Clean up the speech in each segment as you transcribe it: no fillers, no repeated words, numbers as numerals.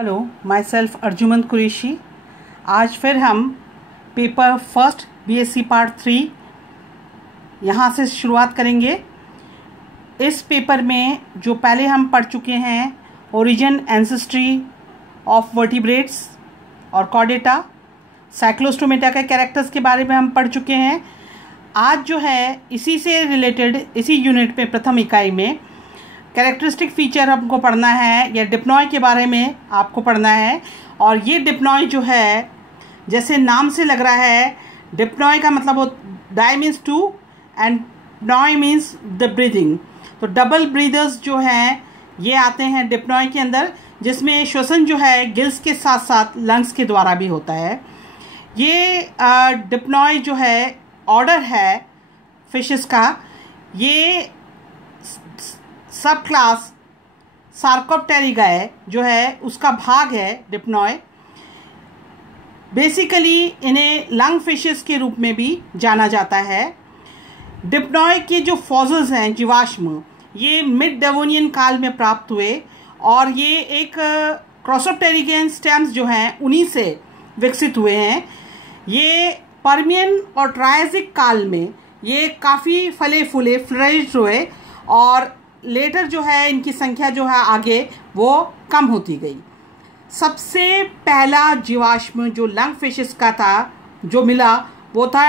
Hello, my self Arjumand Qureshi. आज फिर हम पेपर फर्स्ट बीएससी पार्ट 3 यहाँ से शुरुआत करेंगे। इस पेपर में जो पहले हम पढ़ चुके हैं, ओरिजिन एंसेस्ट्री ऑफ वर्टिब्रेट्स और कॉर्डेटा, साइक्लोस्टोमेटा के कैरेक्टर्स के बारे में हम पढ़ चुके हैं। आज जो है इसी से रिलेटेड इसी यूनिट में प्रथम इकाई में कैरेक्टरिस्टिक फीचर हमको पढ़ना है या डिप्लॉय के बारे में आपको पढ़ना है। और ये डिप्लॉय जो है, जैसे नाम से लग रहा है, डिप्लॉय का मतलब वो di means two and noi means the breathing. तो डबल ब्रीदर्स जो हैं ये आते हैं डिप्लॉय के अंदर, जिसमें श्वसन जो है गिल्स के साथ साथ लंग्स के द्वारा भी होता है। ये डिप्लॉय जो है ऑर्डर है फिशेस का, ये सब क्लास सार्कोप्टेरिगाए जो है उसका भाग है डिप्लॉय। बेसिकली इन्हें लंग फिशेस के रूप में भी जाना जाता है। डिप्लॉय के जो फॉसिल्स हैं, जीवाश्म, ये मिड डेवोनियन काल में प्राप्त हुए और ये एक क्रॉसोप्टेरिगन स्टेम्स जो हैं उन्हीं से विकसित हुए हैं। ये पर्मियन और ट्रायसिक काल में ये काफ़ी फले फूले फ्लरिश्ड हुए और लेटर जो है इनकी संख्या जो है आगे वो कम होती गई। सबसे पहला जीवाश्म जो लंग फिशेस का था जो मिला वो था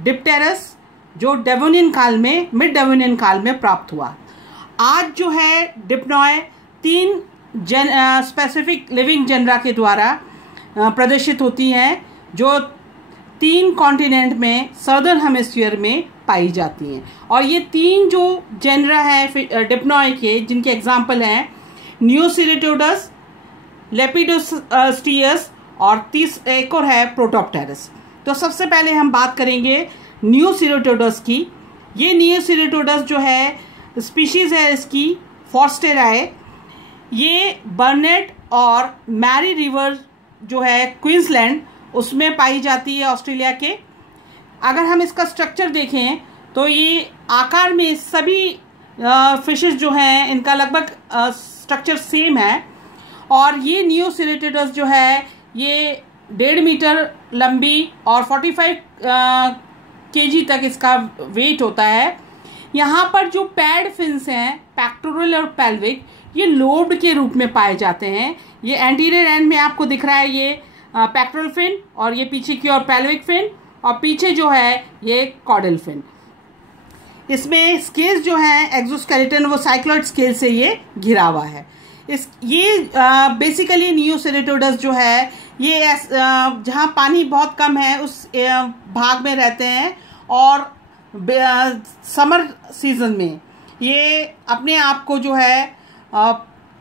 डिप्टेरस, जो डेवोनियन काल में, मिड डेवोनियन काल में प्राप्त हुआ। आज जो है डिप्लॉय 3 स्पेसिफिक लिविंग जेनरा के द्वारा प्रदर्शित होती हैं, जो 3 कॉन्टिनेंट में सर्दर्न हेमिस्फीयर में पाई जाती हैं। और ये 3 जो जेनरा है डिप्लॉय के, जिनके एग्जाम्पल हैं नियोसिरेटोडस, लेपिडोस्टियस और एक और है प्रोटोप्टेरस। तो सबसे पहले हम बात करेंगे नियोसिरेटोडस की। ये नियोसिरेटोडस जो है स्पीशीज़ है इसकी फॉर्स्टेराए। ये बर्नेट और मैरी रिवर जो है क्वींसलैंड उसमें पाई जाती है, ऑस्ट्रेलिया के। अगर हम इसका स्ट्रक्चर देखें तो ये आकार में सभी फिशेस जो हैं इनका लगभग स्ट्रक्चर सेम है। और ये नियोसिरेटोडस जो है ये 1.5 मीटर लंबी और 45 केजी तक इसका वेट होता है। यहाँ पर जो पैड फिन्स हैं, पेक्टोरल और पेल्विक, ये लोब्ड के रूप में पाए जाते हैं। ये एंटीरियर एंड में आपको दिख रहा है ये पेक्टोरल फिन, और ये पीछे की ओर पेल्विक फिन, और पीछे जो है ये कॉर्डल फिन। इसमें स्केल्स जो हैं एक्सोस्केलेटन वो साइक्लॉइड स्केल से ये घिरा हुआ है। ये बेसिकली नियोसिरेटोडस जो है ये जहाँ पानी बहुत कम है उस भाग में रहते हैं और समर सीजन में ये अपने आप को जो है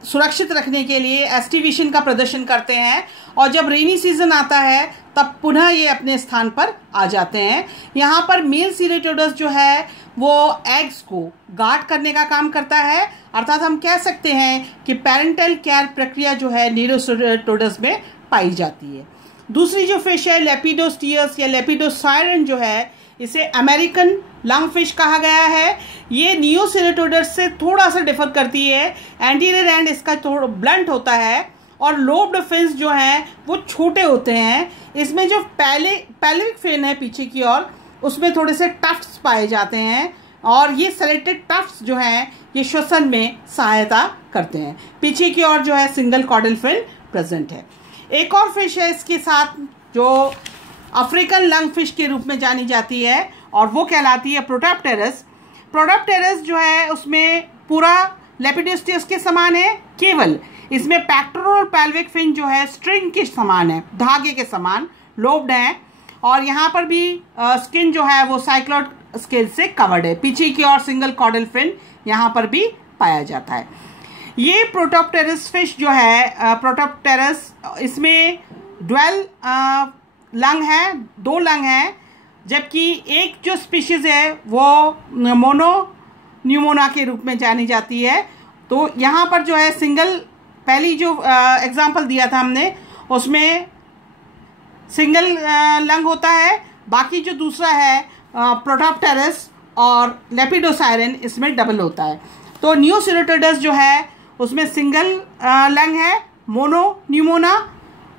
सुरक्षित रखने के लिए एस्टिवेशन का प्रदर्शन करते हैं। और जब रेनी सीजन आता है तब पुनः ये अपने स्थान पर आ जाते हैं। यहाँ पर मेल सिरेटोडस जो है वो एग्स को गार्ड करने का काम करता है, अर्थात हम कह सकते हैं कि पेरेंटल केयर प्रक्रिया जो है नियोसिरेटोडस में पाई जाती है। दूसरी जो फिश है लेपिडोस्टियस या लेपिडोसायरन जो है, इसे अमेरिकन लंग फिश कहा गया है। ये नियोसिरेटोडस से थोड़ा सा डिफर करती है। एंटीरियर एंड इसका थोड़ा ब्लंट होता है और लोब्ड फिन्स जो हैं वो छोटे होते हैं। इसमें जो पैल्विक फिन है पीछे की ओर, उसमें थोड़े से टफ्ट्स पाए जाते हैं और ये सेलेक्टेड टफ्ट्स जो हैं ये श्वसन में सहायता करते हैं। पीछे की ओर जो है सिंगल कॉर्डल फिन प्रेजेंट है। एक और फिश है इसके साथ जो अफ्रीकन लंग फिश के रूप में जानी जाती है और वो कहलाती है प्रोटोप्टेरस। प्रोटोप्टेरस जो है उसमें पूरा लेपिडोस्टियस के समान है, केवल इसमें पेक्टोरल और पेल्विक फिन जो है स्ट्रिंग के समान है, धागे के समान लोब्ड है। और यहाँ पर भी स्किन जो है वो साइक्लॉइड स्केल से कवर्ड है। पीछे की ओर सिंगल कॉर्डल फिन यहाँ पर भी पाया जाता है। ये प्रोटोप्टेरस फिश जो है प्रोटोप्टेरस, इसमें ड्वेल लंग है, 2 लंग हैं, जबकि एक जो स्पीशीज़ है वो मोनोन्यूमोना के रूप में जानी जाती है। तो यहाँ पर जो है सिंगल, पहली जो एग्जाम्पल दिया था हमने उसमें सिंगल लंग होता है, बाकी जो दूसरा है प्रोटोप्टेरस और लेपिडोसायरन इसमें डबल होता है। तो नियोसिरेटोडस जो है उसमें सिंगल लंग है, मोनोन्यूमोना,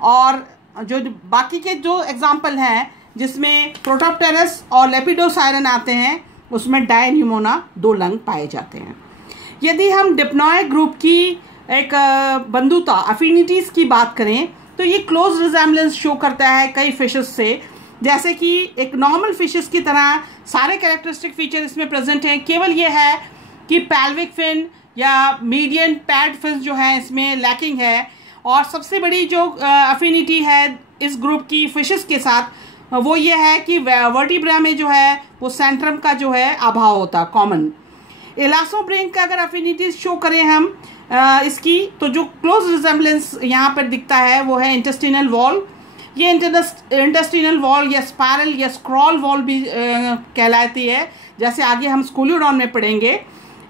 और जो बाकी के जो एग्जाम्पल हैं जिसमें प्रोटोप्टेरस और लेपिडोसायरन आते हैं उसमें डायन्यूमोना 2 लंग पाए जाते हैं। यदि हम डिप्नॉय ग्रुप की एक बंधुता अफिनिटीज़ की बात करें तो ये क्लोज रिजेम्बलेंस शो करता है कई फिशेस से, जैसे कि एक नॉर्मल फिशेस की तरह सारे कैरेक्टरिस्टिक फीचर इसमें प्रेजेंट हैं। केवल ये है कि पैल्विक फिन या मीडियन पैड फिन जो है इसमें लैकिंग है। और सबसे बड़ी जो अफिनिटी है इस ग्रुप की फिशेस के साथ वो ये है कि वर्टिब्रा में जो है वो सेंट्रम का जो है अभाव होता है कॉमन। इलास्टोब्रेन का अगर अफिनिटीज शो करें हम इसकी, तो जो क्लोज रिजेम्बलेंस यहाँ पर दिखता है वो है इंटेस्टिनल वॉल। ये इंटेस्टिनल वॉल या स्पायरल या स्क्रॉल वॉल भी कहलाती है, जैसे आगे हम स्कूलियोडॉन में पढ़ेंगे।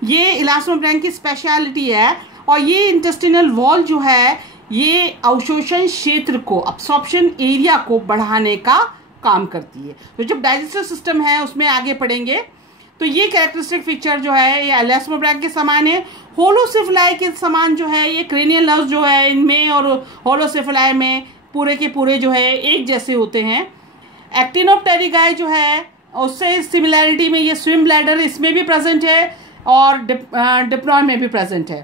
ये इलास्टोब्रेन की स्पेशलिटी है। और ये इंटेस्टिनल वॉल जो है ये अवशोषण क्षेत्र को, अब्सॉर्प्शन एरिया को बढ़ाने का काम करती है। तो जब डाइजेस्टिव सिस्टम है उसमें आगे पढ़ेंगे तो ये कैरेक्टरिस्टिक फीचर जो है ये इलास्टोब्रेन के समान है। होलोसिफिलाई के समान जो है ये क्रेनियल नर्व्स जो है इनमें और होलोसिफिलाई में पूरे के पूरे जो है एक जैसे होते हैं। एक्टिनोप्टेरिगाई जो है उससे सिमिलैरिटी में ये स्विम ब्लैडर इसमें भी प्रेजेंट है और डिप्नॉय में भी प्रेजेंट है।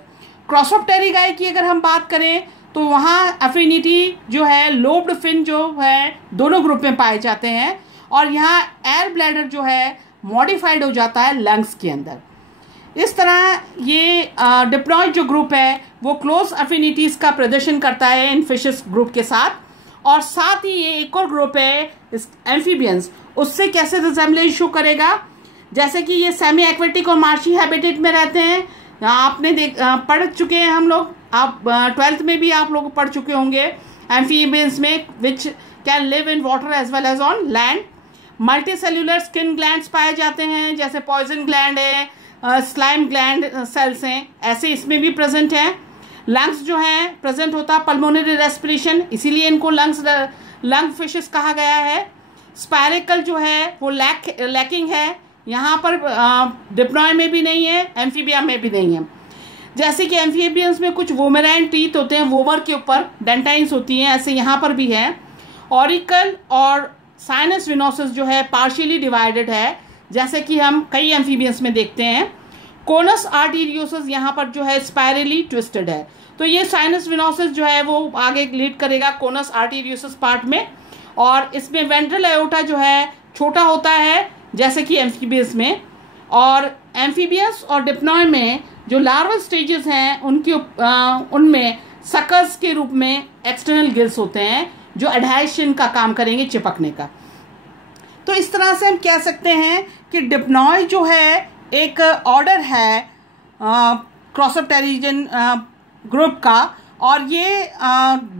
क्रॉसोप्टेरिगाई की अगर हम बात करें तो वहाँ अफिनिटी जो है लोब्ड फिन जो है दोनों ग्रुप में पाए जाते हैं, और यहाँ एयर ब्लैडर जो है मॉडिफाइड हो जाता है लंग्स के अंदर। इस तरह ये डिप्नॉय जो ग्रुप है वो क्लोज अफिनिटीज़ का प्रदर्शन करता है इन फिशेस ग्रुप के साथ। और साथ ही ये एक और ग्रुप है एम्फीबियंस, उससे कैसे रिजेम्बलेंस शो करेगा, जैसे कि ये सेमी एक्वेटिक और मार्शी हैबिटेट में रहते हैं। आपने पढ़ चुके हैं हम लोग, आप 12th में भी आप लोग पढ़ चुके होंगे एम्फीबियंस में, which can live in water as well as on land. Multi cellular skin glands पाए जाते हैं, जैसे पॉइजन ग्लैंड है, स्लाइम ग्लैंड सेल्स हैं, ऐसे इसमें भी प्रेजेंट हैं। लंग्स जो हैं प्रेजेंट होता है पल्मोनरी रेस्पिरेशन, इसीलिए इनको लंग फिशेस कहा गया है। स्पायरिकल जो है वो लैकिंग है, यहाँ पर डिप्नॉय में भी नहीं है, एम्फीबिया में भी नहीं है। जैसे कि एम्फीबियंस में कुछ वोमेराइन टीथ होते हैं, वोमर के ऊपर डेंटाइन्स होती हैं, ऐसे यहाँ पर भी है। ऑरिकल और साइनस विनोसस जो है पार्शियली डिवाइडेड है, जैसे कि हम कई एम्फीबियंस में देखते हैं। कोनस आर्टेरियोसस यहाँ पर जो है स्पायरली ट्विस्टेड है, तो ये साइनस विनोसस जो है वो आगे लीड करेगा कोनस आर्टेरियोसस पार्ट में। और इसमें वेंट्रल एओर्टा जो है छोटा होता है जैसे कि एम्फीबियंस में। और एम्फीबियंस और डिप्नॉय में जो लार्वल स्टेजेस हैं उनमें सकर्स के रूप में एक्सटर्नल गिल्स होते हैं जो एडहेशन का काम करेंगे, चिपकने का। तो इस तरह से हम कह सकते हैं कि डिप्नॉय जो है एक ऑर्डर है क्रॉसोप्टेरिजन ग्रुप का, और ये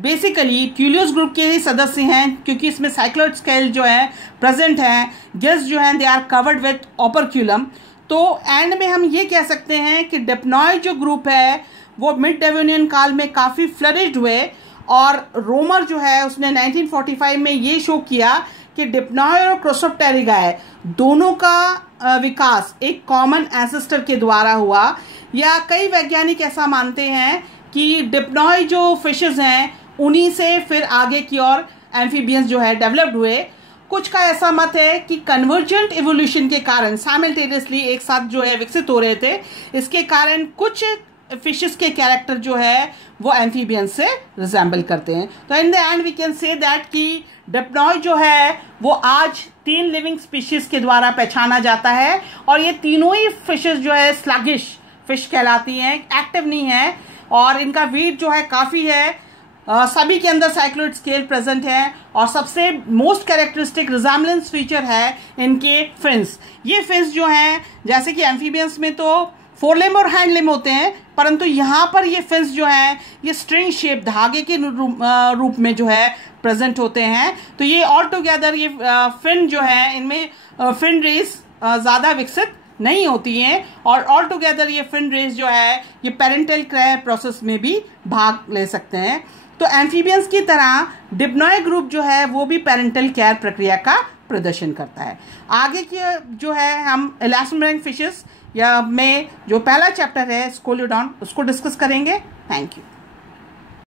बेसिकली क्यूलियस ग्रुप के ही सदस्य हैं, क्योंकि इसमें साइक्लोइड स्केल जो है प्रेजेंट हैं। गिल्स जो हैं they are covered with operculum. तो एंड में हम ये कह सकते हैं कि डिप्नॉय जो ग्रुप है वो मिड डेवोनियन काल में काफ़ी फ्लरिश्ड हुए, और रोमर जो है उसने 1945 में ये शो किया कि डिप्नॉय और क्रॉसोप्टेरिगाई दोनों का विकास एक कॉमन एंसेस्टर के द्वारा हुआ। या कई वैज्ञानिक ऐसा मानते हैं कि डिप्नॉय जो फिशेस हैं उन्हीं से फिर आगे की ओर एम्फीबियंस जो है डेवलप्ड हुए। कुछ का ऐसा मत है कि कन्वर्जेंट इवोल्यूशन के कारण साइमल्टेनियसली एक साथ जो है विकसित हो रहे थे, इसके कारण कुछ फिशेस के कैरेक्टर जो है वो एम्फीबियंस से रिजेंबल करते हैं। तो in the end we can say that कि डिप्नॉय जो है वो आज 3 लिविंग स्पीशीज के द्वारा पहचाना जाता है, और ये तीनों ही फिशेस जो है स्लगिश फिश कहलाती हैं, एक्टिव नहीं है, और इनका वेट जो है काफ़ी है। सभी के अंदर साइक्लोइड स्केल प्रेजेंट है, और सबसे मोस्ट कैरेक्टरिस्टिक रिजेम्बलेंस फीचर है इनके फिन्स। ये फिन्स जो हैं जैसे कि एम्फीबियंस में तो 4 लिम्ब और हैंड लिम्ब होते हैं, परंतु यहाँ पर ये फिन्स जो हैं ये स्ट्रिंग शेप धागे के रूप में जो है प्रेजेंट होते हैं। तो ये ऑल टुगेदर ये फिन जो है इनमें फिन रेस ज़्यादा विकसित नहीं होती हैं, और ऑल टुगेदर ये फिन रेस जो है ये पेरेंटल केयर प्रोसेस में भी भाग ले सकते हैं। तो एम्फीबियंस की तरह डिप्नॉय ग्रुप जो है वो भी पेरेंटल केयर प्रक्रिया का प्रदर्शन करता है। आगे की जो है हम इलास्टोब्रेन फिशेस या में जो पहला चैप्टर है स्कोलियोडॉन उसको डिस्कस करेंगे। Thank you.